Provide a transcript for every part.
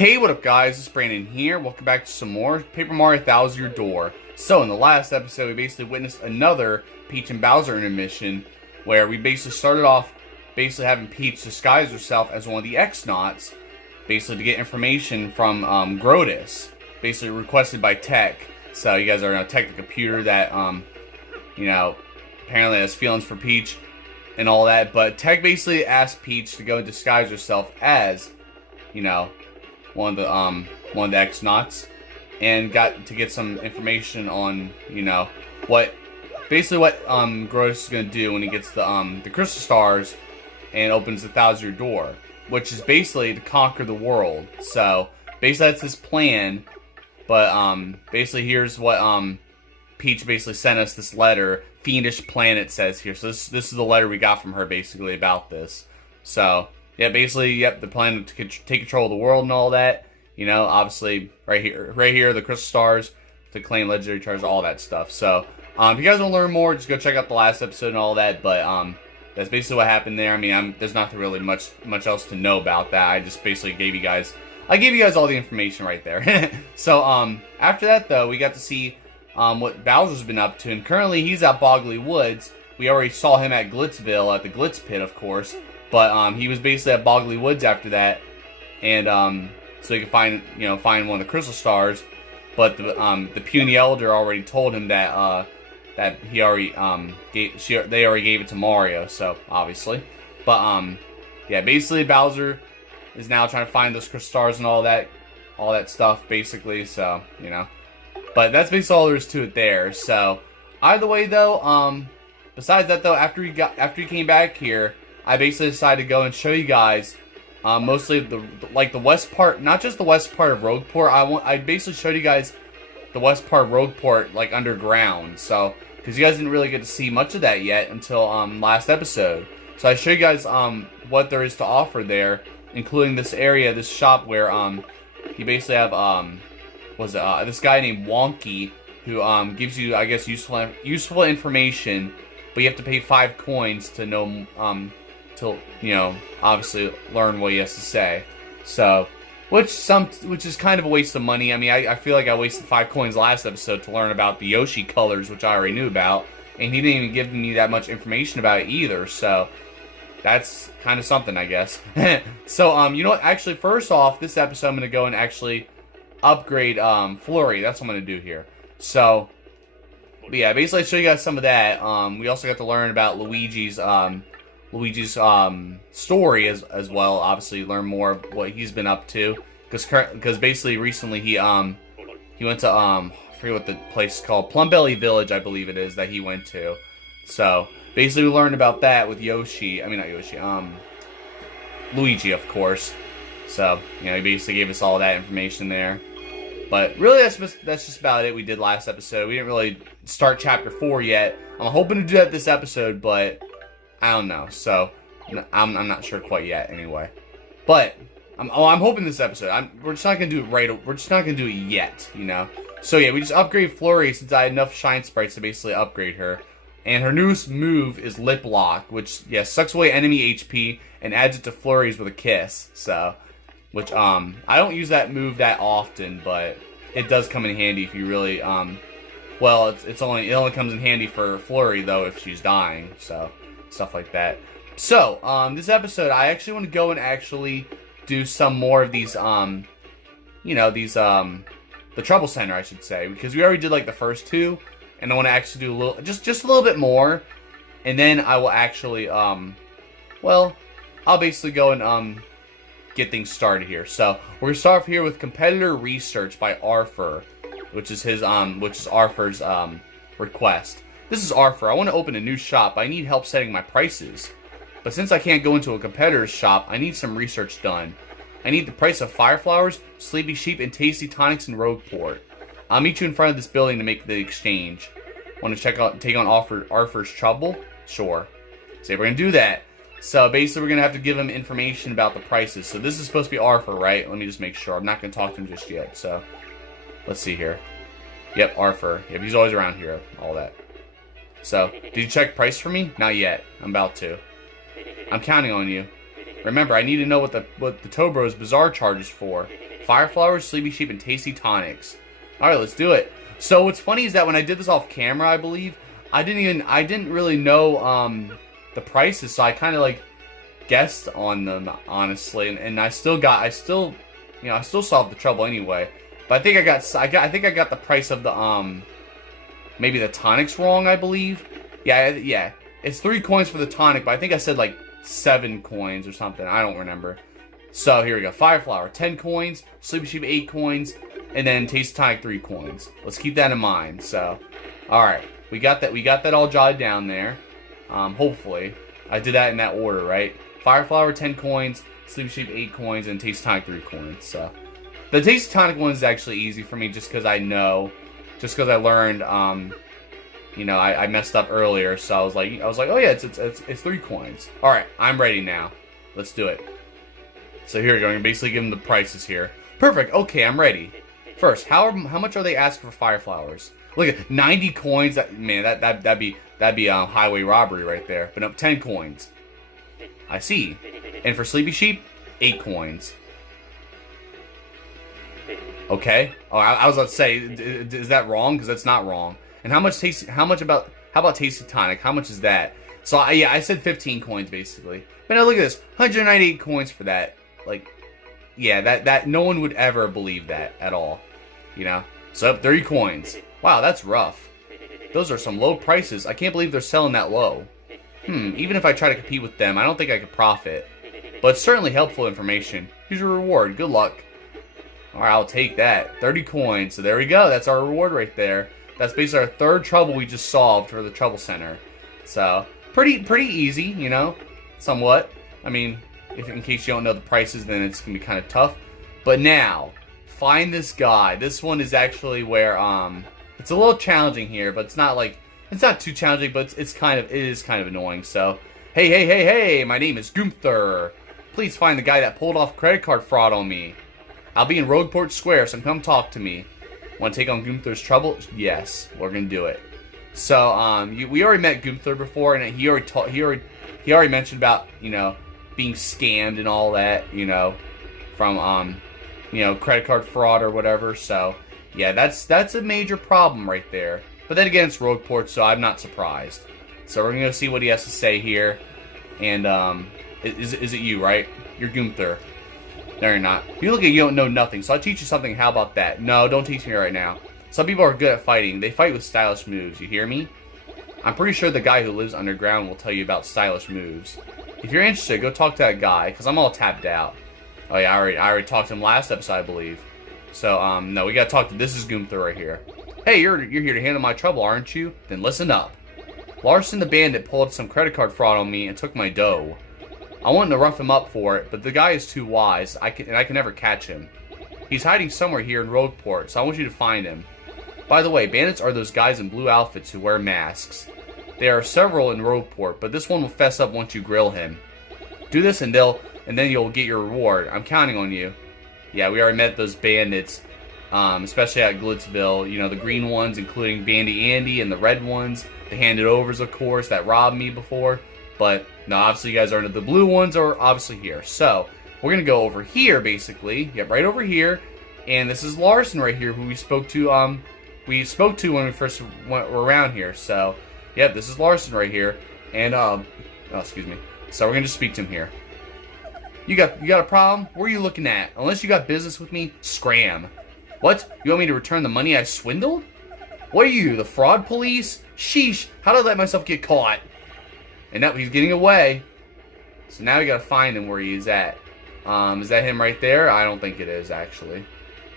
Hey, what up guys, it's Brandon here. Welcome back to some more Paper Mario TTYD. So in the last episode, we basically witnessed another Peach and Bowser intermission, where we basically started off having Peach disguise herself as one of the X-Nauts, basically to get information from Grodus, basically requested by Tech. So you guys are gonna Tech the computer that, apparently has feelings for Peach and all that, but Tech basically asked Peach to go and disguise herself as, one of the X-Nauts, and got to get some information on, what Grodus is gonna do when he gets the crystal stars and opens the Thousand-Year Door, which is basically to conquer the world. So basically that's his plan. But basically here's what Peach basically sent us this letter. Fiendish plan, it says here. So this is the letter we got from her basically about this. So yeah, basically, yep, the plan to take control of the world and all that. Obviously, right here, the crystal stars to claim legendary charges, all that stuff. So, if you guys want to learn more, just go check out the last episode and all that. But that's basically what happened there. I mean, there's not really much else to know about that. I just basically gave you guys all the information right there. So, after that though, we got to see what Bowser's been up to, and currently he's at Boggly Woods. We already saw him at Glitzville at the Glitz Pit, of course. But he was basically at Boggly Woods after that, and so he could find one of the crystal stars. But the puny elder already told him that he already they already gave it to Mario. So obviously, but yeah, basically Bowser is now trying to find those crystal stars and all that stuff basically. So but that's basically all there is to it there. So either way though, besides that though, after he came back here, I basically decided to go and show you guys mostly the west part, not just the west part of Rogueport. I basically showed you guys the west part of Rogueport like underground. So because you guys didn't really get to see much of that yet until last episode. So I showed you guys what there is to offer there, including this area, this shop where you basically have this guy named Wonky who gives you, I guess, useful information, but you have to pay 5 coins to know to obviously learn what he has to say. So which is kind of a waste of money. I mean, I feel like I wasted 5 coins last episode to learn about the Yoshi colors, which I already knew about, and he didn't even give me that much information about it either. So that's kind of something, I guess. So you know what, actually, first off, this episode I'm gonna go and actually upgrade Flurry. That's what I'm gonna do here. So but yeah, basically show you guys some of that. We also got to learn about Luigi's story as well. Obviously, learn more of what he's been up to. Because basically recently he went to I forget what the place is called, Plumbelly Village, I believe it is, that he went to. So basically we learned about that with Yoshi. I mean, not Yoshi. Luigi, of course. So he basically gave us all that information there. But really, that's just about it we did last episode. We didn't really start Chapter 4 yet. I'm hoping to do that this episode, but I don't know. So I'm not sure quite yet. Anyway, but I'm hoping this episode. We're just not gonna do it right. We're just not gonna do it yet. So yeah, we just upgrade Flurry since I had enough shine sprites to basically upgrade her. And her newest move is Lip Lock, which sucks away enemy HP and adds it to Flurry's with a kiss. So. Which, I don't use that move that often, but it does come in handy if you really, well, it only comes in handy for Flurry, though, if she's dying, so, stuff like that. So, this episode, I actually want to go and actually do some more of these, the Trouble Center, I should say, because we already did, like, the first 2, and I want to actually do a little, just a little bit more, and then I will actually, well, I'll basically go and, get things started here. So we're gonna start off here with competitor research by Arfur, which is Arfur's request. This is Arfur. I want to open a new shop. I need help setting my prices, but since I can't go into a competitor's shop, I need some research done. I need the price of fire flowers, sleepy sheep, and tasty tonics in Rogueport. I'll meet you in front of this building to make the exchange. Want to take on Arfur's trouble? Sure. So we're gonna do that. So basically, we're going to have to give him information about the prices. So this is supposed to be Arfur, right? Let me just make sure. I'm not going to talk to him just yet. So let's see here. Yep, Arfur. Yep, he's always around here. All that. So, did you check price for me? Not yet. I'm about to. I'm counting on you. Remember, I need to know what the Tobro's Bazaar charges for. Fire flowers, sleepy sheep, and tasty tonics. Alright, let's do it. So what's funny is that when I did this off camera, I believe, I didn't really know the prices, so I kind of like guessed on them, honestly, and I still solved the trouble anyway. But I think I got the price of the maybe the tonics wrong, I believe. Yeah, it's 3 coins for the tonic, but I think I said like 7 coins or something. I don't remember. So here we go. Fire flower, 10 coins. Sleepy sheep, 8 coins. And then taste tonic, 3 coins. Let's keep that in mind. So, all right, we got that all jotted down there. Hopefully, I did that in that order, right? Fire flower, 10 coins. Sleepy sheep, 8 coins, and taste tonic, 3 coins. So, the taste tonic one is actually easy for me, just because I learned. I messed up earlier, so I was like, oh yeah, it's 3 coins. All right, I'm ready now. Let's do it. So here we go. I'm basically giving the prices here. Perfect. Okay, I'm ready. First, how much are they asking for fire flowers? Look at 90 coins. That'd be highway robbery right there. But no, 10 coins. I see. And for sleepy sheep, 8 coins. Okay. Oh, I was about to say, is that wrong? Because that's not wrong. And how about tasty tonic? How much is that? So I said 15 coins basically. But now look at this, 198 coins for that. Like, yeah, that no one would ever believe that at all, you know. So 30 coins. Wow, that's rough. Those are some low prices. I can't believe they're selling that low. Even if I try to compete with them, I don't think I could profit. But it's certainly helpful information. Here's your reward. Good luck. Alright, I'll take that. 30 coins. So there we go. That's our reward right there. That's basically our 3rd trouble we just solved for the trouble center. So, pretty easy, you know, somewhat. I mean, in case you don't know the prices, then it's going to be kind of tough. But now, find this guy. This one is actually where, it's a little challenging here, but it's not too challenging, but it is kind of annoying. So, hey, my name is Goomther. Please find the guy that pulled off credit card fraud on me. I'll be in Rogueport Square, so come talk to me. Want to take on Goomther's trouble? Yes, we're gonna do it. So, we already met Goomther before, and he already mentioned about, you know, being scammed and all that, you know, from credit card fraud or whatever. So, yeah, that's a major problem right there. But then again, it's Rogueport, so I'm not surprised. So we're gonna go see what he has to say here. And is it you, right? You're Goomther. No, you're not. You look like you don't know nothing, so I'll teach you something. How about that? No, don't teach me right now. Some people are good at fighting. They fight with stylish moves. You hear me? I'm pretty sure the guy who lives underground will tell you about stylish moves. If you're interested, go talk to that guy, because I'm all tapped out. Oh yeah, I already talked to him last episode, I believe. So, no, we gotta talk to... This is Goomther right here. Hey, you're here to handle my trouble, aren't you? Then listen up. Larson the bandit pulled some credit card fraud on me and took my dough. I wanted to rough him up for it, but the guy is too wise, I can never catch him. He's hiding somewhere here in Rogueport, so I want you to find him. By the way, bandits are those guys in blue outfits who wear masks. There are several in Rogueport, but this one will fess up once you grill him. Do this and then you'll get your reward. I'm counting on you. Yeah, we already met those bandits, especially at Glitzville. You know, the green ones, including Bandy Andy, and the red ones, the handed overs, of course, that robbed me before. But no, obviously you guys are into the blue ones, are obviously here. So we're gonna go over here, basically. Yep, right over here. And this is Larson right here, who we spoke to when we first were around here. So, yep, this is Larson right here. And oh, excuse me. So we're gonna just speak to him here. You got a problem? Where are you looking at? Unless you got business with me, scram. What? You want me to return the money I swindled? What are you, the fraud police? Sheesh, how did I let myself get caught? And now he's getting away. So now we gotta find him where he's at. Is that him right there? I don't think it is, actually.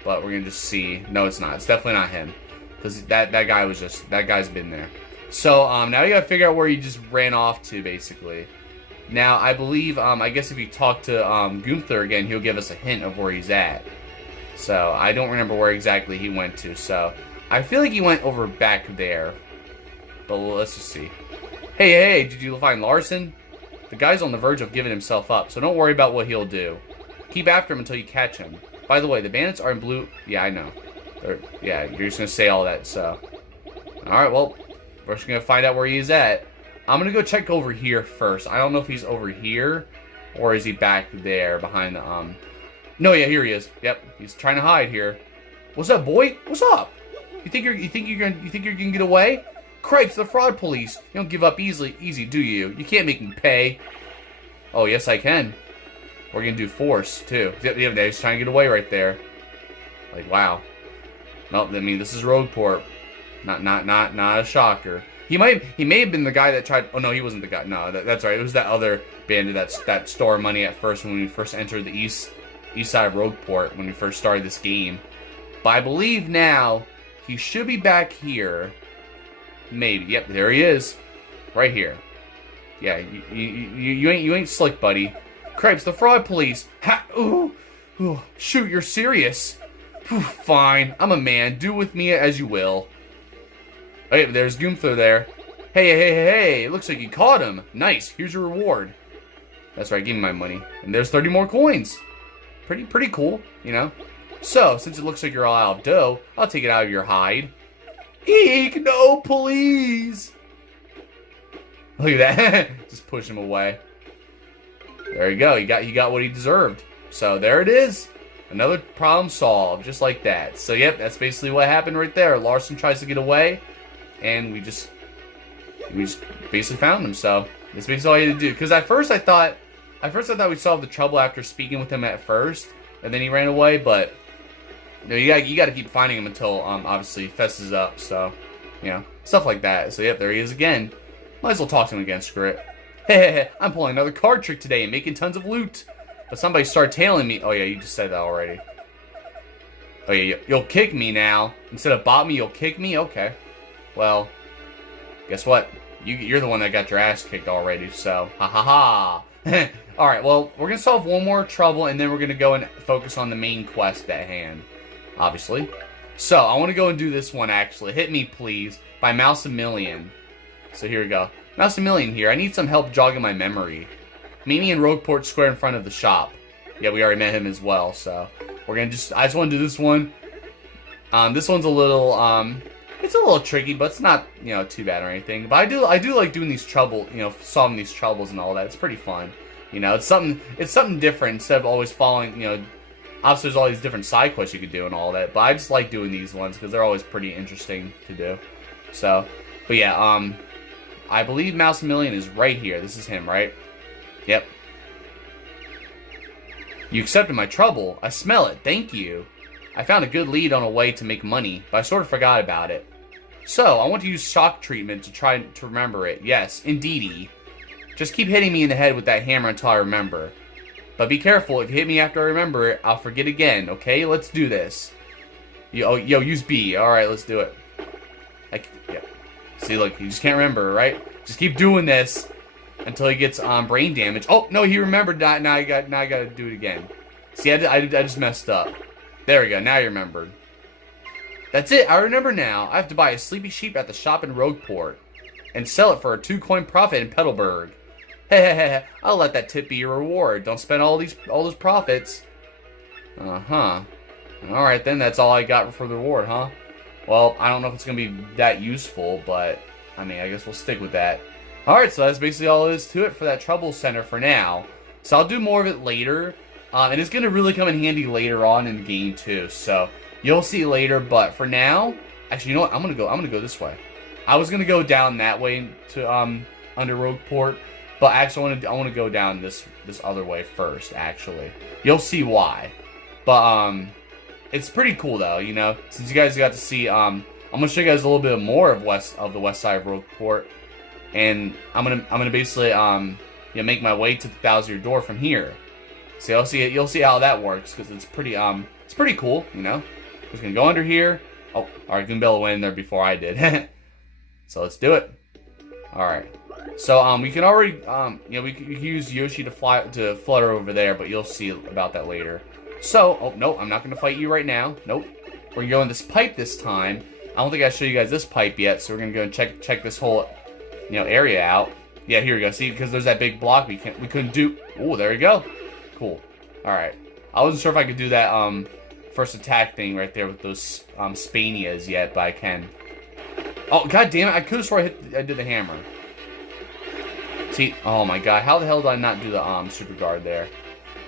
But we're gonna just see. No, it's not. It's definitely not him. Because that guy's been there. So, now you gotta figure out where he just ran off to, basically. Now, I believe, I guess if you talk to, Goomther again, he'll give us a hint of where he's at. So, I don't remember where exactly he went to, so... I feel like he went over back there. But let's just see. Hey, did you find Larson? The guy's on the verge of giving himself up, so don't worry about what he'll do. Keep after him until you catch him. By the way, the bandits are in blue... Yeah, I know. Yeah, you're just gonna say all that, so... Alright, well, we're just gonna find out where he is at. I'm gonna go check over here first. I don't know if he's over here, or is he back there behind the, No, yeah, here he is. Yep, he's trying to hide here. What's up, boy? What's up? You think you're gonna get away? Cripes, the fraud police. You don't give up easy, do you? You can't make me pay. Oh, yes, I can. We're gonna do force too. Yep, he's trying to get away right there. Like, wow. Nope. I mean, this is Rogueport. Not a shocker. He may have been the guy that tried. Oh no, he wasn't the guy. No, that's right. It was that other bandit that stole money at first when we first entered the east side of Rogueport when we first started this game. But I believe now he should be back here. Maybe. Yep, there he is, right here. Yeah, you ain't slick, buddy. Cripes, the fraud police. Ha! Ooh, shoot, you're serious. Whew, fine, I'm a man. Do with me as you will. Hey, there's Goomther there. Hey, looks like you caught him. Nice, here's your reward. That's right, give me my money. And there's 30 more coins. Pretty cool, you know. So, since it looks like you're all out of dough, I'll take it out of your hide. Eek, no, please. Look at that. Just push him away. There you go. He got what he deserved. So, there it is. Another problem solved, just like that. So, yep, that's basically what happened right there. Larson tries to get away, and we just basically found him. So, that's basically all he had to do. Because at first I thought we solved the trouble after speaking with him at first, and then he ran away. But you know, you got to keep finding him until obviously fess is up. So, you know, stuff like that. So, yep, there he is again. Might as well talk to him again. Screw it. Hey, I'm pulling another card trick today and making tons of loot. But somebody started tailing me. Oh, yeah, you just said that already. Oh, yeah, you'll kick me now. Instead of bot me, you'll kick me? Okay. Well, guess what? You're the one that got your ass kicked already, so ha ha ha. Alright, well, we're going to solve one more trouble, and then we're going to go and focus on the main quest at hand, obviously. So, I want to go and do this one, actually. Hit Me, Please, by Mousimilian. So, here we go. Mousimilian here. I need some help jogging my memory. Meet me in Rogueport Square in front of the shop. Yeah, we already met him as well, so we're going to I just want to do this one. This one's a little, it's a little tricky, but it's not, you know, too bad or anything. But I do like doing these solving these troubles and all that. It's pretty fun. You know, it's something different instead of always following, you know, obviously there's all these different side quests you could do and all that. But I just like doing these ones because they're always pretty interesting to do. So, but yeah, I believe Mousimilian is right here. This is him, right? Yep. You accepted my trouble. I smell it. Thank you. I found a good lead on a way to make money, but I sort of forgot about it. So, I want to use shock treatment to try to remember it. Yes, indeedy. Just keep hitting me in the head with that hammer until I remember. But be careful. If you hit me after I remember it, I'll forget again. Okay? Let's do this. Yo, use B. Alright, let's do it. Yeah. See, look, you just can't remember, right? Just keep doing this until he gets brain damage. Oh, no, he remembered that. Now I got to do it again. See, I just messed up. There we go. Now you remembered. That's it. I remember now. I have to buy a sleepy sheep at the shop in Rogueport and sell it for a 2-coin profit in Petalburg. Hehehe. I'll let that tip be your reward. Don't spend all those profits. Uh-huh. All right, then. That's all I got for the reward, huh? Well, I don't know if it's going to be that useful, but, I mean, I guess we'll stick with that. Alright, so that's basically all there is to it for that trouble center for now. So I'll do more of it later. And it's going to really come in handy later on in the game, too. So, you'll see later, but for now... Actually, you know what? I'm going to go this way. I was going to go down that way to, under Rogueport. But actually, I want to go down this other way first, actually. You'll see why. But, it's pretty cool, though, you know. Since you guys got to see, I'm going to show you guys a little bit more of the west side of Rogueport. And I'm gonna basically you know, make my way to the Thousand Year Door from here. So you'll see how that works because it's pretty cool, you know. Just gonna go under here. Oh, all right, Goombella went in there before I did. So let's do it. All right. So we can already you know, we can use Yoshi to flutter over there, but you'll see about that later. So oh no, I'm not gonna fight you right now. Nope. We're gonna go in this pipe this time. I don't think I showed you guys this pipe yet, so we're gonna go and check this whole, you know, area out. Yeah, here we go. See, because there's that big block we couldn't do. Oh, there you go. Cool. All right. I wasn't sure if I could do that first attack thing right there with those Spanias yet, but I can. Oh, god damn it! I could have sworn I did the hammer. See, oh my god, how the hell did I not do the super guard there?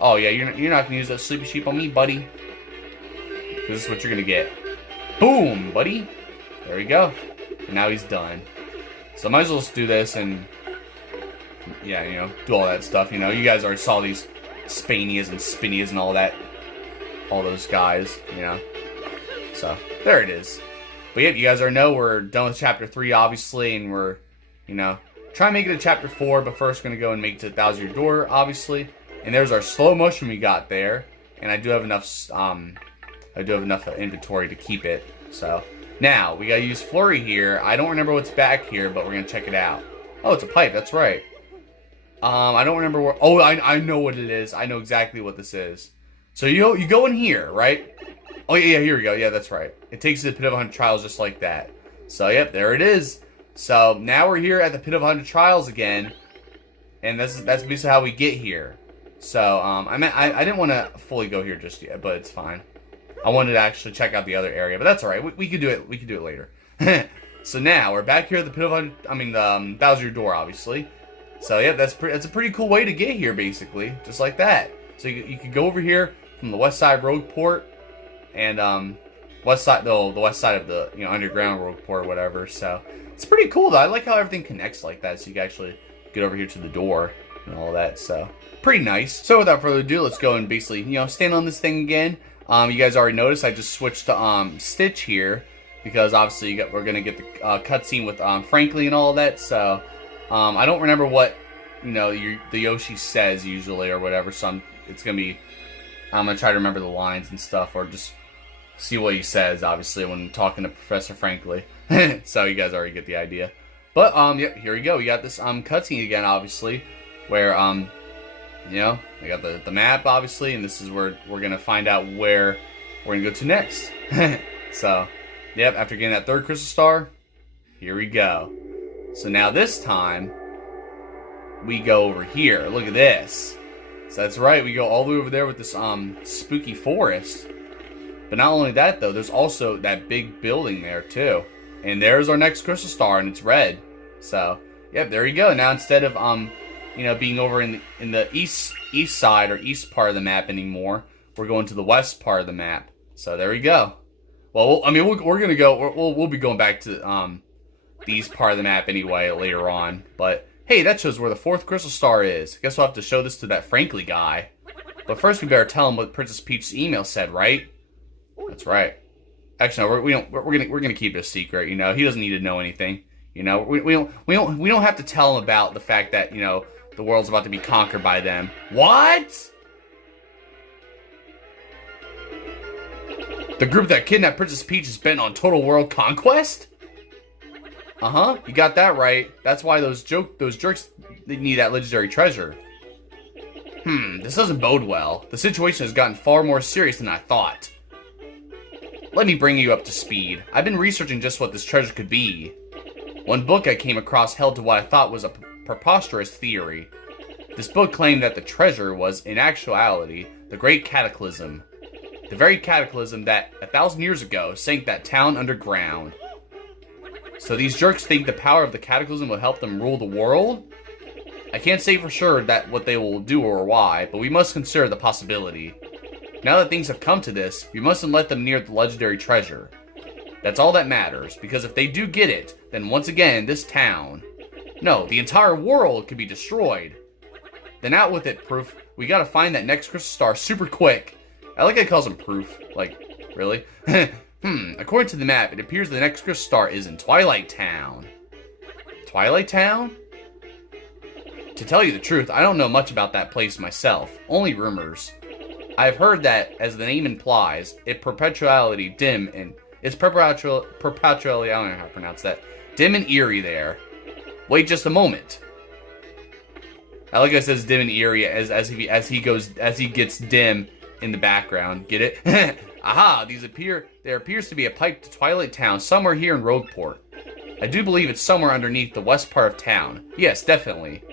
Oh yeah, you're not gonna use that sleepy sheep on me, buddy. This is what you're gonna get. Boom, buddy. There we go. And now he's done. So I might as well just do this and, yeah, you know, do all that stuff. You know, you guys already saw these Spanias and Spinias and all that. All those guys, you know. So, there it is. But yeah, you guys already know we're done with Chapter 3, obviously. And we're, you know, trying to make it to Chapter 4. But first, we're going to go and make it to 1,000 Year Door, obviously. And there's our slow motion we got there. And I do have enough, inventory to keep it. So, now, we got to use Flurry here. I don't remember what's back here, but we're going to check it out. Oh, it's a pipe, that's right. I don't remember where... Oh, I know what it is. I know exactly what this is. So you go in here, right? Oh, yeah, here we go. Yeah, that's right. It takes you to the Pit of 100 Trials just like that. So, yep, there it is. So, now we're here at the Pit of 100 Trials again. And that's basically how we get here. So, I didn't want to fully go here just yet, but it's fine. I wanted to actually check out the other area, but that's alright. We could do it. We could do it later. So now, we're back here at the Pit of 100... I mean, the 1,000 Year Door, obviously. So, yeah, that's a pretty cool way to get here, basically. Just like that. So, you can go over here from the west side road port. And, the west side of the, you know, underground road port or whatever. So, it's pretty cool, though. I like how everything connects like that. So, you can actually get over here to the door and all that. So, pretty nice. So, without further ado, let's go and basically, you know, stand on this thing again. You guys already noticed I just switched to, Stitch here. Because, obviously, we're going to get the cutscene with, Frankly and all that. So, I don't remember what, you know, the Yoshi says usually or whatever. So, it's going to be... I'm going to try to remember the lines and stuff. Or just see what he says, obviously, when talking to Professor Frankly. So, you guys already get the idea. But, yeah, here we go. We got this, cutscene again, obviously. Where, you know, we got the map, obviously. And this is where we're going to find out where we're going to go to next. So... Yep, after getting that 3rd crystal star, here we go. So now this time, we go over here. Look at this. So that's right, we go all the way over there with this spooky forest. But not only that though, there's also that big building there too. And there's our next crystal star, and it's red. So, yep, there you go. Now instead of you know, being over in the east side or east part of the map anymore, we're going to the west part of the map. So there we go. Well, I mean, we're gonna go. We'll be going back to the east part of the map anyway later on. But hey, that shows where the 4th crystal star is. I guess we'll have to show this to that Frankly guy. But first, we better tell him what Princess Peach's email said, right? That's right. Actually, no, we're gonna keep it a secret. You know, he doesn't need to know anything. You know, we don't have to tell him about the fact that, you know, the world's about to be conquered by them. What? The group that kidnapped Princess Peach is bent on total world conquest? Uh-huh, you got that right. That's why those jerks, they need that legendary treasure. This doesn't bode well. The situation has gotten far more serious than I thought. Let me bring you up to speed. I've been researching just what this treasure could be. One book I came across held to what I thought was a preposterous theory. This book claimed that the treasure was, in actuality, the Great Cataclysm. The very cataclysm that, 1,000 years ago, sank that town underground. So these jerks think the power of the cataclysm will help them rule the world? I can't say for sure that what they will do or why, but we must consider the possibility. Now that things have come to this, we mustn't let them near the legendary treasure. That's all that matters, because if they do get it, then once again, this town... No, the entire world could be destroyed. Then out with it, Proof. We gotta find that next crystal star super quick. I like how he calls him Proof. Like, really? According to the map, it appears the next crystal star is in Twilight Town. Twilight Town? To tell you the truth, I don't know much about that place myself. Only rumors. I've heard that, as the name implies, it's perpetually dim and... It's perpetually... I don't know how to pronounce that. Dim and eerie there. Wait just a moment. I like how it says dim and eerie as he gets dim in the background. Get it? Aha! There appears to be a pipe to Twilight Town somewhere here in Rogueport. I do believe it's somewhere underneath the west part of town. Yes, definitely.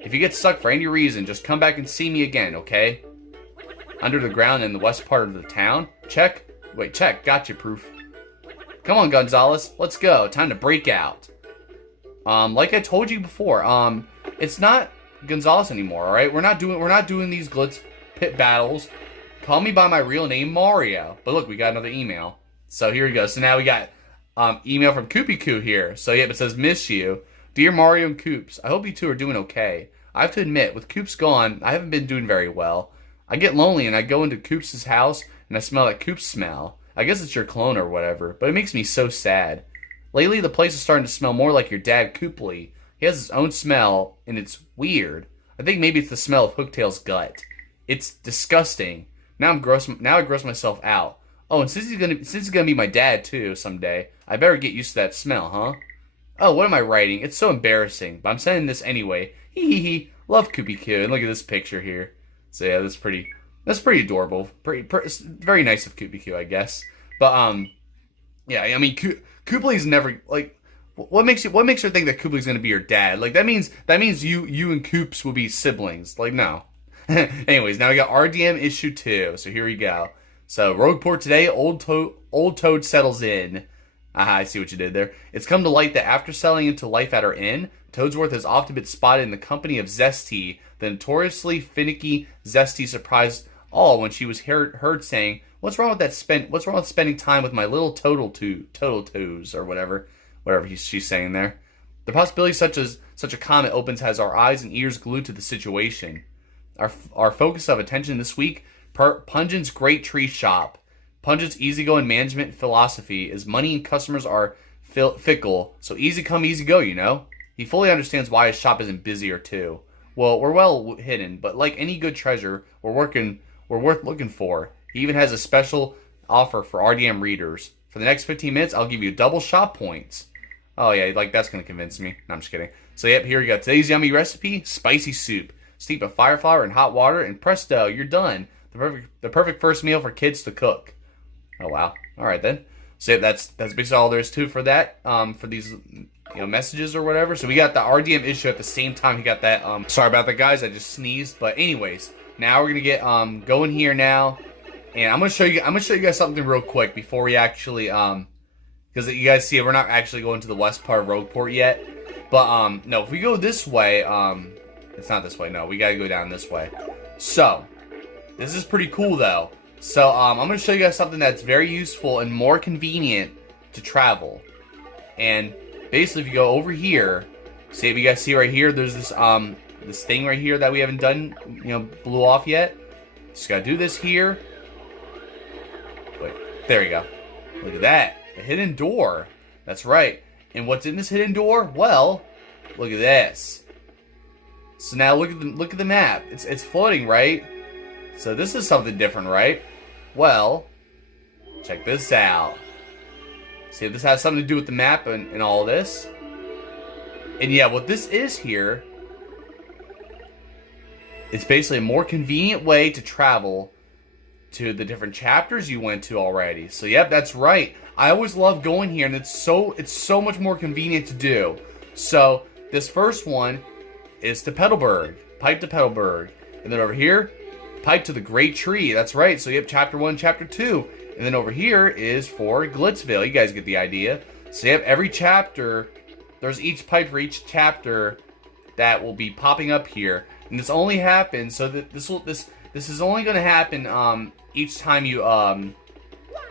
If you get stuck for any reason, just come back and see me again, okay? Under the ground in the west part of the town? Check? Wait, check. Gotcha, Proof. Come on, Gonzalez. Let's go. Time to break out. Like I told you before, it's not Gonzalez anymore, alright? We're not doing these glitz... pit battles. Call me by my real name, Mario. But look, we got another email. So here we go. So now we got email from Koopy here. So yep, it says, miss you. Dear Mario and Koops, I hope you two are doing okay. I have to admit, with Koops gone, I haven't been doing very well. I get lonely and I go into Koops' house and I smell that Koops smell. I guess it's your clone or whatever, but it makes me so sad. Lately, the place is starting to smell more like your dad, Kooply. He has his own smell, and it's weird. I think maybe it's the smell of Hooktail's gut. It's disgusting. Now I gross myself out. Oh, and since he's gonna be my dad too someday, I better get used to that smell, huh? Oh, what am I writing? It's so embarrassing, but I'm sending this anyway. Hee hee hee. Love Koopy. And look at this picture here. So yeah, that's pretty adorable. Very nice of Koopy, I guess. But yeah, I mean, Kooply's never like. What makes you think that Kooply's gonna be your dad? Like that means you and Koops will be siblings. Like no. Anyways, now we got RDM issue 2. So here we go. So Rogueport today, Old Toad settles in. I see what you did there. It's come to light that after settling into life at her inn, Toadsworth has often been spotted in the company of Zesty. The notoriously finicky Zesty surprised all when she was heard saying, "What's wrong with spending time with my little total toes or whatever she's saying there." The possibility such a comment opens has our eyes and ears glued to the situation. Our focus of attention this week, Pungen's Great Tree Shop. Pungen's easygoing management philosophy is money and customers are fickle, so easy come, easy go, you know. He fully understands why his shop isn't busier too. Well, we're well hidden, but like any good treasure, we're worth looking for. He even has a special offer for RDM readers. For the next 15 minutes, I'll give you double shop points. Oh yeah, like that's gonna convince me. No, I'm just kidding. So yep, here we go. Today's yummy recipe: spicy soup. Steep a fire flower in hot water, and presto, you're done. The perfect first meal for kids to cook. Oh wow! All right then. So yeah, that's basically all there is to it for that. For these messages or whatever. So we got the RDM issue at the same time. We got that. Sorry about that, guys. I just sneezed. But anyways, now we're gonna get going here now, and I'm gonna show you guys something real quick before we actually because you guys see we're not actually going to the west part of Rogueport yet. But no, if we go this way, it's not this way. No, we gotta go down this way. So this is pretty cool though. So I'm going to show you guys something that's very useful and more convenient to travel. And basically if you go over here, see if you guys see right here, there's this this thing right here that we haven't done, blew off yet. Just got to do this here. Wait, there you go. Look at that. A hidden door. That's right. And what's in this hidden door? Well, look at this. So now look at the map. It's floating, right? So this is something different, right? Well, check this out. See if this has something to do with the map and all this. And yeah, what this is here, it's basically a more convenient way to travel to the different chapters you went to already. So yep, that's right. I always love going here, and it's so much more convenient to do. So this first one is to Petalburg. Pipe to Petalburg. And then over here, pipe to the Great Tree. That's right. So you have chapter 1, chapter 2. And then over here is for Glitzville. You guys get the idea. So you have every chapter. There's each pipe for each chapter that will be popping up here. And this only happens so that this is only going to happen each time you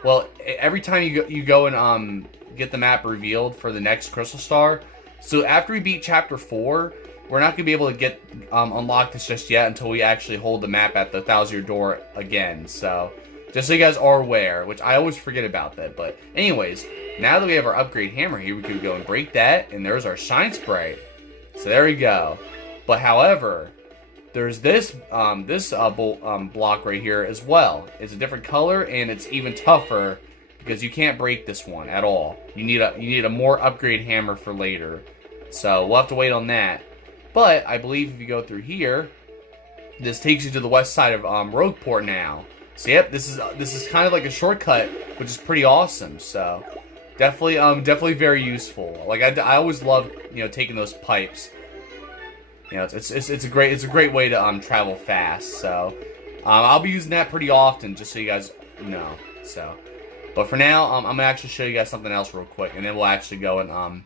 well, every time you go and get the map revealed for the next Crystal Star. So after we beat chapter 4, we're not going to be able to get unlock this just yet until we actually hold the map at the Thousand Year Door again. So, just so you guys are aware, which I always forget about that. But anyways, now that we have our upgrade hammer here, we can go and break that. And there's our Shine Sprite. So there we go. But however, there's this block right here as well. It's a different color and it's even tougher because you can't break this one at all. You need a more upgrade hammer for later. So we'll have to wait on that. But I believe if you go through here, this takes you to the west side of Rogueport now. So yep, this is kind of like a shortcut, which is pretty awesome. So definitely very useful. Like I always love taking those pipes. It's a great way to travel fast. So I'll be using that pretty often, just so you guys know. So, but for now, I'm gonna actually show you guys something else real quick, and then we'll actually go and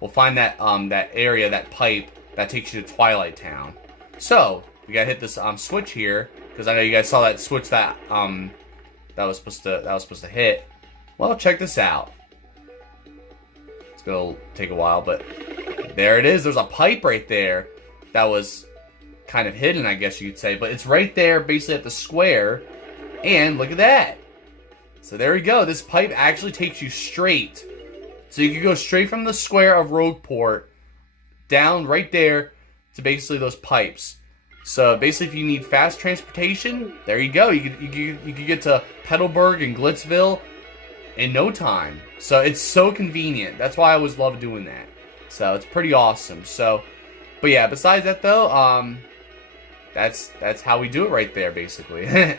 we'll find that that area, that pipe that takes you to Twilight Town. So we gotta hit this switch here, because I know you guys saw that switch that was supposed to hit. Well, check this out. It's gonna take a while, but there it is. There's a pipe right there that was kind of hidden, I guess you could say, but it's right there, basically at the square. And look at that. So there we go. This pipe actually takes you straight. So you can go straight from the square of Rogueport down right there to basically those pipes. So basically, if you need fast transportation, there you go. You could get to Petalburg and Glitzville in no time. So it's so convenient. That's why I always love doing that. So it's pretty awesome. So, but yeah, besides that though, that's how we do it right there, basically.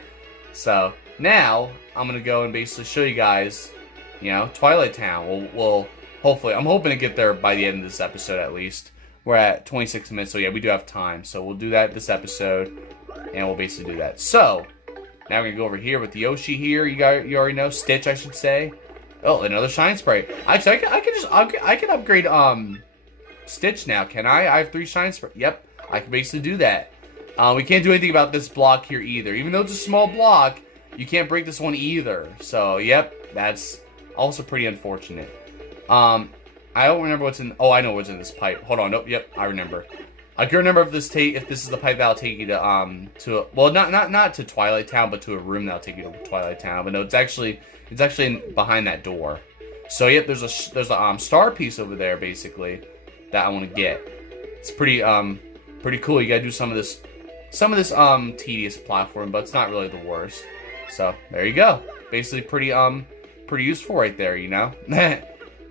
So now I'm gonna go and basically show you guys, you know, Twilight Town. We'll hopefully, I'm hoping to get there by the end of this episode at least. We're at 26 minutes, so yeah, we do have time. So we'll do that this episode, and we'll basically do that. So now we're gonna go over here with the Yoshi here. You already know Stitch, I should say. Oh, another shine spray. Actually, I can upgrade Stitch now. Can I? I have 3 shine spray. Yep, I can basically do that. We can't do anything about this block here either. Even though it's a small block, you can't break this one either. So yep, that's also pretty unfortunate. I don't remember what's in. Oh, I know what's in this pipe. Hold on. Nope. Yep, I remember. I can remember if this is the pipe that'll take you to well, not to Twilight Town, but to a room that'll take you to Twilight Town. But no, it's actually behind that door. So yep, there's a star piece over there basically that I want to get. It's pretty cool. You gotta do some of this tedious platform, but it's not really the worst. So there you go. Basically pretty useful right there, you know.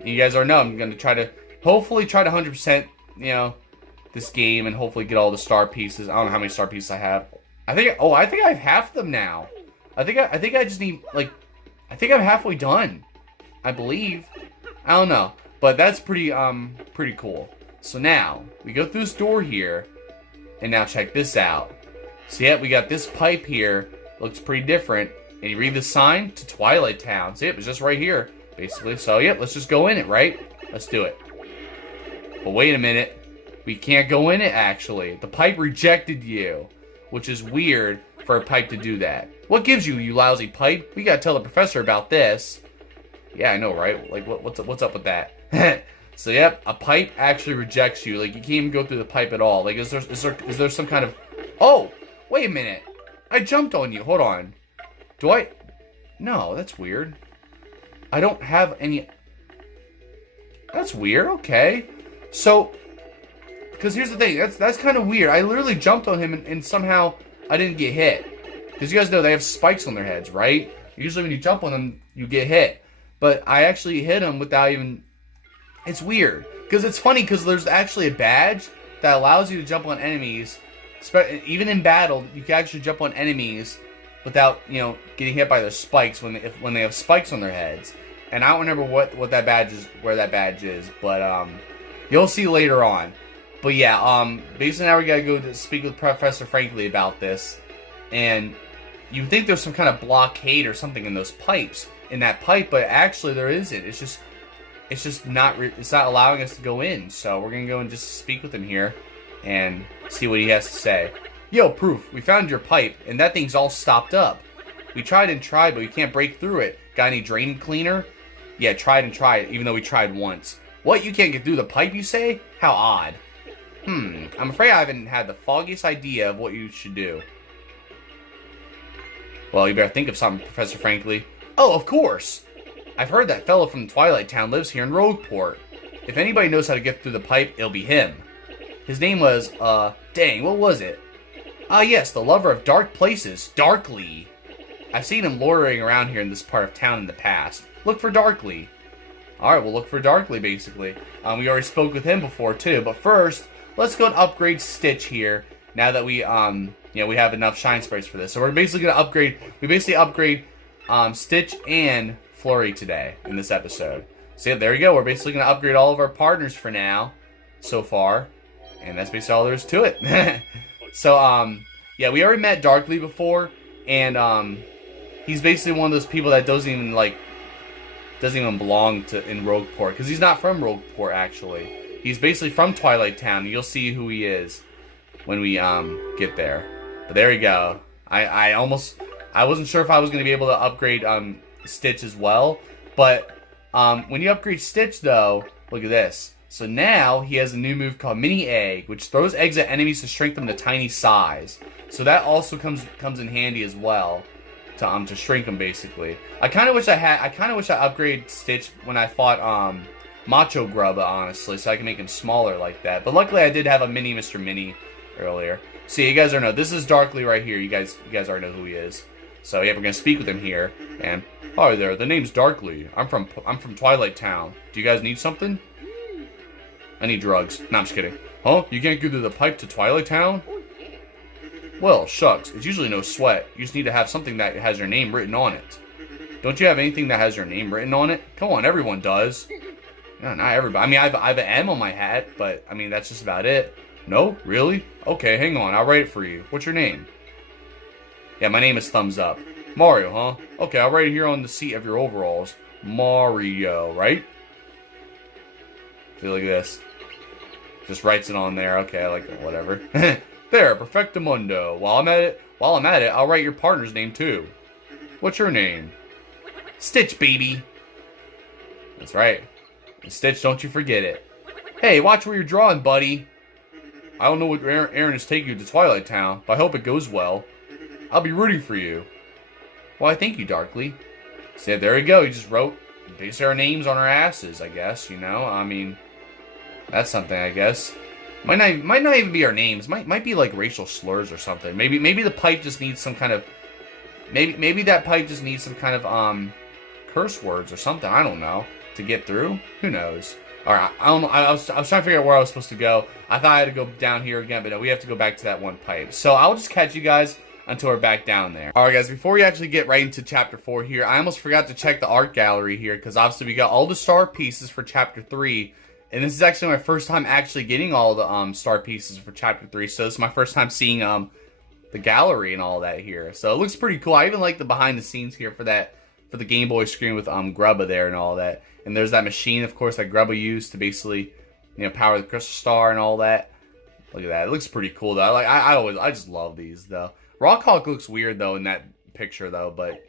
You guys already know I'm going to hopefully try to 100%, you know, this game and hopefully get all the star pieces. I don't know how many star pieces I have. I think I have half of them now. I think I just need, like, I think I'm halfway done. I believe. I don't know. But that's pretty cool. So now, we go through this door here, and now check this out. So yeah, we got this pipe here. Looks pretty different. And you read the sign to Twilight Town. See, it was just right here. Basically, so yep, let's just go in it, right? Let's do it. But wait a minute, we can't go in it actually. The pipe rejected you, which is weird for a pipe to do that. What gives you, you lousy pipe? We gotta tell the professor about this. Yeah, I know, right? Like, what's up with that? So yep, a pipe actually rejects you. Like, you can't even go through the pipe at all. Like, is there some kind of? Oh, wait a minute! I jumped on you. Hold on. Do I? No, that's weird. I don't have any. That's weird. Okay, so because here's the thing. That's kind of weird. I literally jumped on him and somehow I didn't get hit. Because you guys know they have spikes on their heads, right? Usually when you jump on them, you get hit. But I actually hit him without even. It's weird because it's funny because there's actually a badge that allows you to jump on enemies. Even in battle, you can actually jump on enemies without, you know, getting hit by their spikes when they have spikes on their heads. And I don't remember what that badge is, where that badge is, but you'll see later on. But yeah, basically now we gotta go to speak with Professor Franklin about this, and you think there's some kind of blockade or something in those pipes, in that pipe, but actually there isn't. It's just not allowing us to go in. So we're gonna go and just speak with him here and see what he has to say. Yo, Proof, we found your pipe, and that thing's all stopped up. We tried and tried, but we can't break through it. Got any drain cleaner? Yeah, tried and tried, even though we tried once. What, you can't get through the pipe, you say? How odd. I'm afraid I haven't had the foggiest idea of what you should do. Well, you better think of something, Professor Franklin. Oh, of course! I've heard that fellow from Twilight Town lives here in Rogueport. If anybody knows how to get through the pipe, it'll be him. His name was, dang, what was it? Ah, yes, the lover of dark places, Darkly. I've seen him loitering around here in this part of town in the past. Look for Darkly. Alright, we'll look for Darkly, basically. We already spoke with him before, too. But first, let's go and upgrade Stitch here. Now that we, you know, we have enough shine sprays for this. So we're basically going to upgrade, Stitch and Flurry today in this episode. So yeah, there you go. We're basically going to upgrade all of our partners for now, so far. And that's basically all there is to it. So, yeah, we already met Darkly before, and, he's basically one of those people that doesn't even belong in Rogueport, because he's not from Rogueport, actually. He's basically from Twilight Town. You'll see who he is when we, get there. But there you go. I wasn't sure if I was going to be able to upgrade Stitch as well. But when you upgrade Stitch, though, look at this. So now he has a new move called Mini Egg, which throws eggs at enemies to shrink them to tiny size. So that also comes in handy as well to shrink them basically. I kind of wish I upgraded Stitch when I fought Macho Grubba, honestly, so I can make him smaller like that. But luckily I did have a mini Mr. Mini earlier. So you guys already know, this is Darkly right here. You guys already know who he is. So yeah, we're gonna speak with him here. And hi there, the name's Darkly. I'm from Twilight Town. Do you guys need something? I need drugs. No, I'm just kidding. Huh? You can't go through the pipe to Twilight Town? Well, shucks. It's usually no sweat. You just need to have something that has your name written on it. Don't you have anything that has your name written on it? Come on, everyone does. No, not everybody. I mean, I have an M on my hat, but, I mean, that's just about it. No? Really? Okay, hang on. I'll write it for you. What's your name? Yeah, my name is Thumbs Up. Mario, huh? Okay, I'll write it here on the seat of your overalls. Mario, right? See, look at this. Just writes it on there. Okay, I like it. Whatever. There, perfectamundo. While I'm at it, I'll write your partner's name too. What's your name? Stitch, baby. That's right. Stitch, don't you forget it. Hey, watch where you're drawing, buddy. I don't know what Aaron is taking you to Twilight Town, but I hope it goes well. I'll be rooting for you. Why, thank you, Darkly. So, there we go. He just wrote basically our names on our asses, I guess, you know? I mean, that's something, I guess. Might not even be our names. Might be like racial slurs or something. Maybe the pipe just needs some kind of maybe that pipe just needs some kind of curse words or something. I don't know, to get through. Who knows? All right, I don't know. I was trying to figure out where I was supposed to go. I thought I had to go down here again, but no, we have to go back to that one pipe. So I'll just catch you guys until we're back down there. All right, guys. Before we actually get right into Chapter 4 here, I almost forgot to check the art gallery here because obviously we got all the star pieces for Chapter 3. And this is actually my first time actually getting all the star pieces for Chapter 3. So this is my first time seeing the gallery and all that here. So it looks pretty cool. I even like the behind the scenes here for the Game Boy screen with Grubba there and all that. And there's that machine, of course, that Grubba used to basically, you know, power the Crystal Star and all that. Look at that. It looks pretty cool though. I just love these though. Rockhawk looks weird though in that picture though, but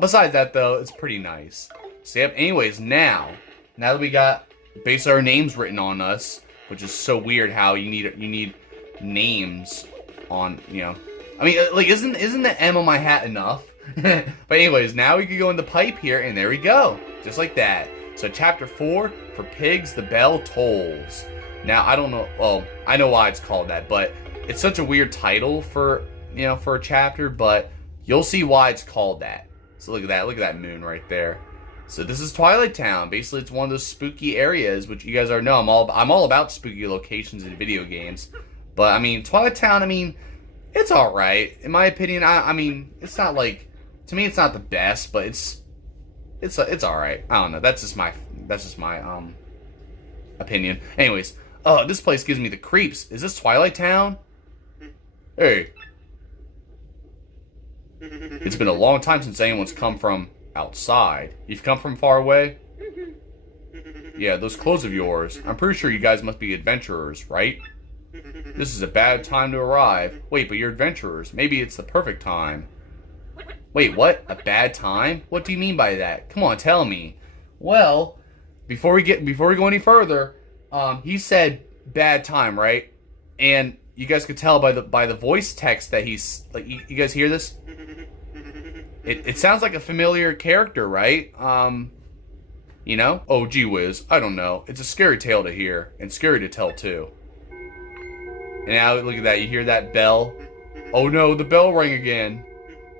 besides that though, it's pretty nice. So yep. Anyways, now that we got basically our names written on us, which is so weird how you need names on, you know. I mean, like, isn't the M on my hat enough? But anyways, now we can go in the pipe here, and there we go, just like that. So Chapter 4 for Pigs, the Bell Tolls. Now I don't know. Well, I know why it's called that, but it's such a weird title for a chapter. But you'll see why it's called that. So look at that. Look at that moon right there. So this is Twilight Town. Basically, it's one of those spooky areas, which you guys already know. I'm all about spooky locations in video games. But I mean, Twilight Town. I mean, it's all right in my opinion. I mean, it's not like, to me, it's not the best, but it's all right. I don't know. That's just my opinion. Anyways, this place gives me the creeps. Is this Twilight Town? Hey, it's been a long time since anyone's come from outside. You've come from far away? Yeah, those clothes of yours. I'm pretty sure you guys must be adventurers, right? This is a bad time to arrive. Wait, but you're adventurers. Maybe it's the perfect time. Wait, what? A bad time? What do you mean by that? Come on, tell me. Well, before we go any further, he said bad time, right? And you guys could tell by the voice text that he's like. You guys hear this? It sounds like a familiar character, right? You know? Oh, gee whiz. I don't know. It's a scary tale to hear, and scary to tell, too. And now, look at that. You hear that bell? Oh, no, the bell rang again.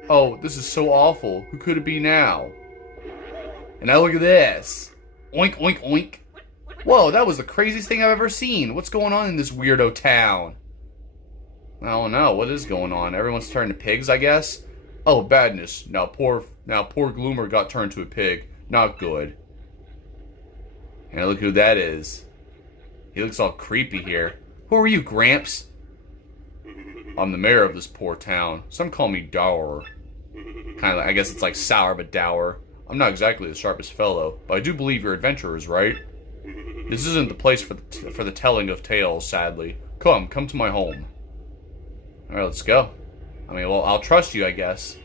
Oh, this is so awful. Who could it be now? And now look at this. Oink, oink, oink. Whoa, that was the craziest thing I've ever seen. What's going on in this weirdo town? I don't know. What is going on? Everyone's turned to pigs, I guess? Oh, badness. Now poor Gloomer got turned to a pig. Not good. And look who that is. He looks all creepy here. Who are you, Gramps? I'm the mayor of this poor town. Some call me Dour. Kind of, I guess it's like sour but dour. I'm not exactly the sharpest fellow, but I do believe you're adventurers, right? This isn't the place for the telling of tales, sadly. Come to my home. Alright, let's go. I mean, well, I'll trust you, I guess.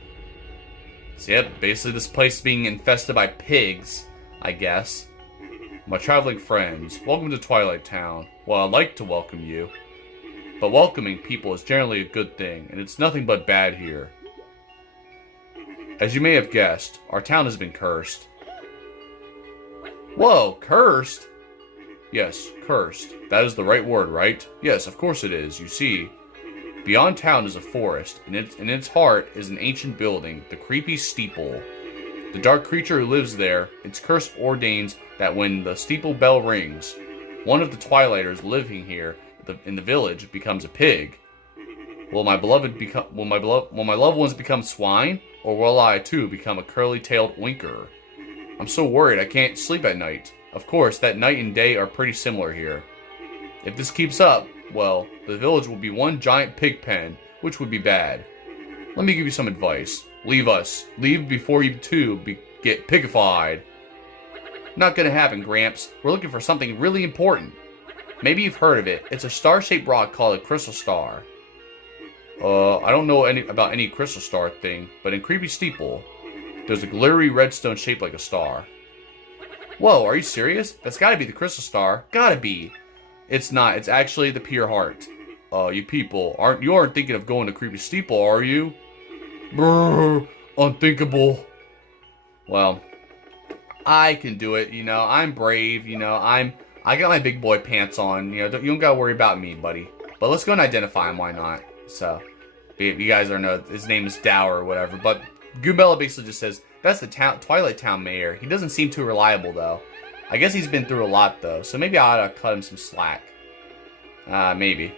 So, yep, basically this place is being infested by pigs, I guess. My traveling friends, welcome to Twilight Town. Well, I'd like to welcome you. But welcoming people is generally a good thing, and it's nothing but bad here. As you may have guessed, our town has been cursed. Whoa, cursed? Yes, cursed. That is the right word, right? Yes, of course it is. You see, beyond town is a forest, and in its heart is an ancient building, the creepy steeple. The dark creature who lives there, its curse ordains that when the steeple bell rings, one of the Twilighters living here in the village becomes a pig. Will my loved ones become swine, or will I too become a curly-tailed winker? I'm so worried I can't sleep at night. Of course, that night and day are pretty similar here. If this keeps up, well, the village will be one giant pig pen, which would be bad. Let me give you some advice. Leave us. Leave before you too get pigified. Not gonna happen, Gramps. We're looking for something really important. Maybe you've heard of it. It's a star-shaped rock called a crystal star. I don't know about any crystal star thing, but in Creepy Steeple, there's a glittery red stone shaped like a star. Whoa, are you serious? That's gotta be the crystal star. Gotta be. It's not. It's actually the pure heart. You people, aren't thinking of going to Creepy Steeple, are you? Brrr, unthinkable. Well, I can do it, you know. I'm brave, you know. I got my big boy pants on, you know. You don't gotta worry about me, buddy. But let's go and identify him, why not? So, you guys don't know, his name is Dower or whatever. But Goombella basically just says, that's the Twilight Town mayor. He doesn't seem too reliable, though. I guess he's been through a lot, though. So maybe I ought to cut him some slack. Maybe.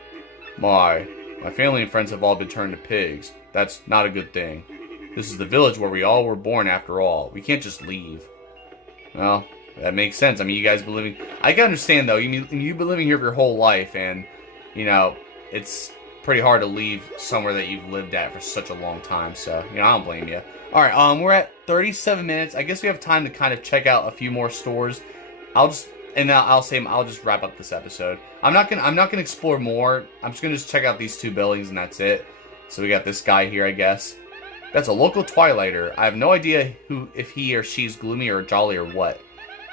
My family and friends have all been turned to pigs. That's not a good thing. This is the village where we all were born, after all. We can't just leave. Well, that makes sense. I mean, you guys been living... I can understand, though. You've been living here for your whole life, and, you know, it's pretty hard to leave somewhere that you've lived at for such a long time. So, you know, I don't blame you. Alright, we're at 37 minutes. I guess we have time to kind of check out a few more stores. I'll just wrap up this episode. I'm not gonna explore more. I'm just gonna check out these two buildings and that's it. So we got this guy here, I guess. That's a local Twilighter. I have no idea if he or she's gloomy or jolly or what.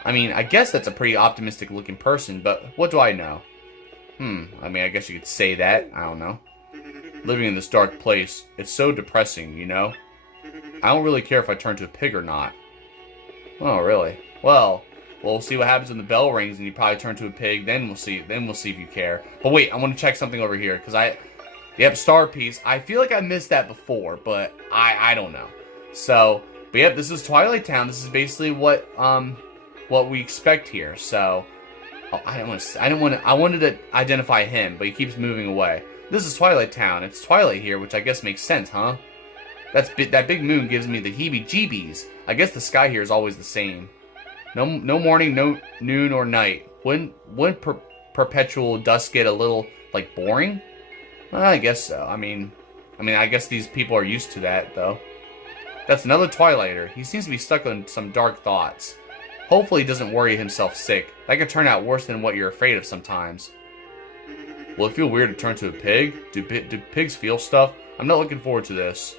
I mean, I guess that's a pretty optimistic looking person, but what do I know? I mean, I guess you could say that. I don't know. Living in this dark place, it's so depressing, you know? I don't really care if I turn to a pig or not. Oh, really? Well, we'll see what happens when the bell rings and you probably turn to a pig. Then we'll see. Then we'll see if you care. But wait, I want to check something over here because yep, star piece. I feel like I missed that before, but I don't know. So, but yep, this is Twilight Town. This is basically what we expect here. So, I wanted to identify him, but he keeps moving away. This is Twilight Town. It's Twilight here, which I guess makes sense, huh? That big moon gives me the heebie-jeebies. I guess the sky here is always the same. No morning, no noon or night. Wouldn't perpetual dusk get a little, like, boring? Well, I guess so. I mean, I guess these people are used to that, though. That's another Twilighter. He seems to be stuck on some dark thoughts. Hopefully he doesn't worry himself sick. That could turn out worse than what you're afraid of sometimes. Will it feel weird to turn to a pig? Do pigs feel stuff? I'm not looking forward to this.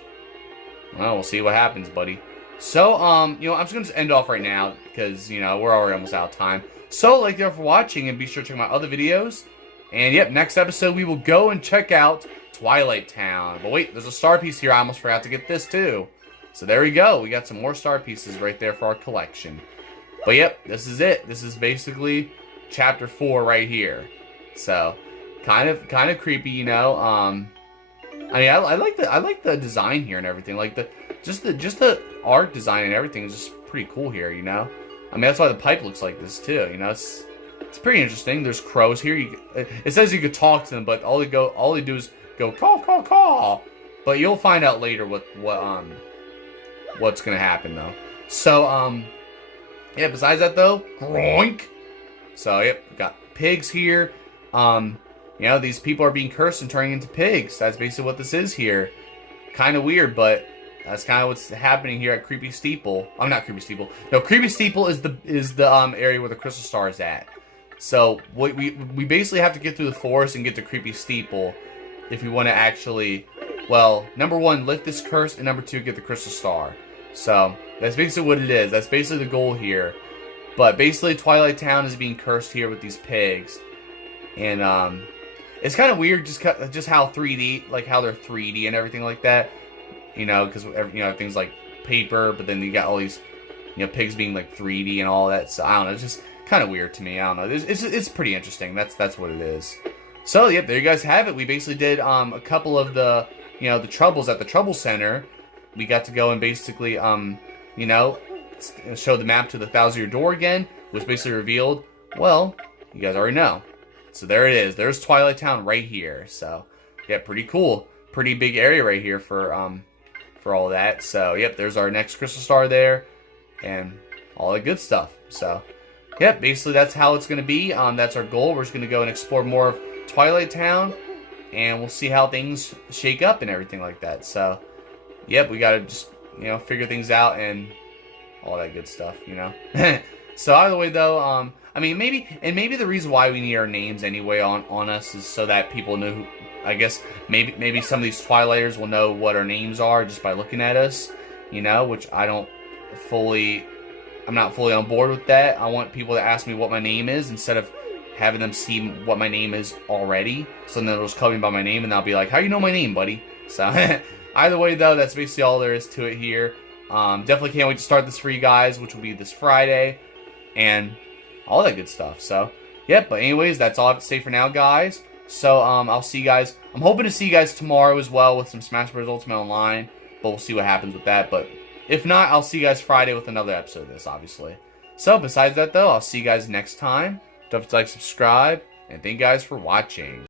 Well, we'll see what happens, buddy. So, you know, I'm just going to end off right now because, you know, we're already almost out of time. So, thank you all for watching and be sure to check my other videos. And, yep, next episode we will go and check out Twilight Town. But wait, there's a star piece here. I almost forgot to get this, too. So, there we go. We got some more star pieces right there for our collection. But, yep, this is it. This is basically Chapter 4 right here. So, kind of creepy, you know. I mean, I like the design here and everything. Like just the art design and everything is just pretty cool here, you know. I mean, that's why the pipe looks like this too. You know, it's pretty interesting. There's crows here. It says you could talk to them, but all they do is go caw caw caw. But you'll find out later what's gonna happen though. So yeah. Besides that though, groink. So yep, we got pigs here. You know, these people are being cursed and turning into pigs. That's basically what this is here. Kind of weird, but that's kind of what's happening here at Creepy Steeple. I'm not Creepy Steeple. No, Creepy Steeple is the area where the crystal star is at. So we basically have to get through the forest and get to Creepy Steeple if we want to actually well, number 1, lift this curse, and number 2, get the crystal star. So, that's basically what it is. That's basically the goal here. But basically, Twilight Town is being cursed here with these pigs. And, it's kind of weird just how 3D, like how they're 3D and everything like that. You know, because, you know, things like paper, but then you got all these, you know, pigs being like 3D and all that. So, I don't know, it's just kind of weird to me. I don't know. It's pretty interesting. That's what it is. So, yep, there you guys have it. We basically did a couple of the, you know, the troubles at the Trouble Center. We got to go and basically, you know, show the map to the Thousand-Year Door again, which basically revealed, well, you guys already know. So there it is. There's Twilight Town right here. So, yeah, pretty cool. Pretty big area right here for all that. So, yep, there's our next crystal star there, and all the good stuff. So, yep, basically that's how it's going to be. That's our goal. We're just going to go and explore more of Twilight Town, and we'll see how things shake up and everything like that. So, yep, we got to just, you know, figure things out and all that good stuff, you know. So, either way, though, I mean, maybe the reason why we need our names anyway on us is so that people know who, I guess, maybe some of these Twilighters will know what our names are just by looking at us, you know, which I'm not fully on board with that. I want people to ask me what my name is instead of having them see what my name is already. So then they'll just call me by my name, and I'll be like, how you know my name, buddy? So, either way, though, that's basically all there is to it here. Definitely can't wait to start this for you guys, which will be this Friday, and all that good stuff. So, yep, but anyways, that's all I have to say for now, guys. So, I'll see you guys. I'm hoping to see you guys tomorrow as well with some Smash Bros. Ultimate Online, but we'll see what happens with that. But if not, I'll see you guys Friday with another episode of this, obviously. So, besides that, though, I'll see you guys next time. Don't forget to like, subscribe, and thank you guys for watching.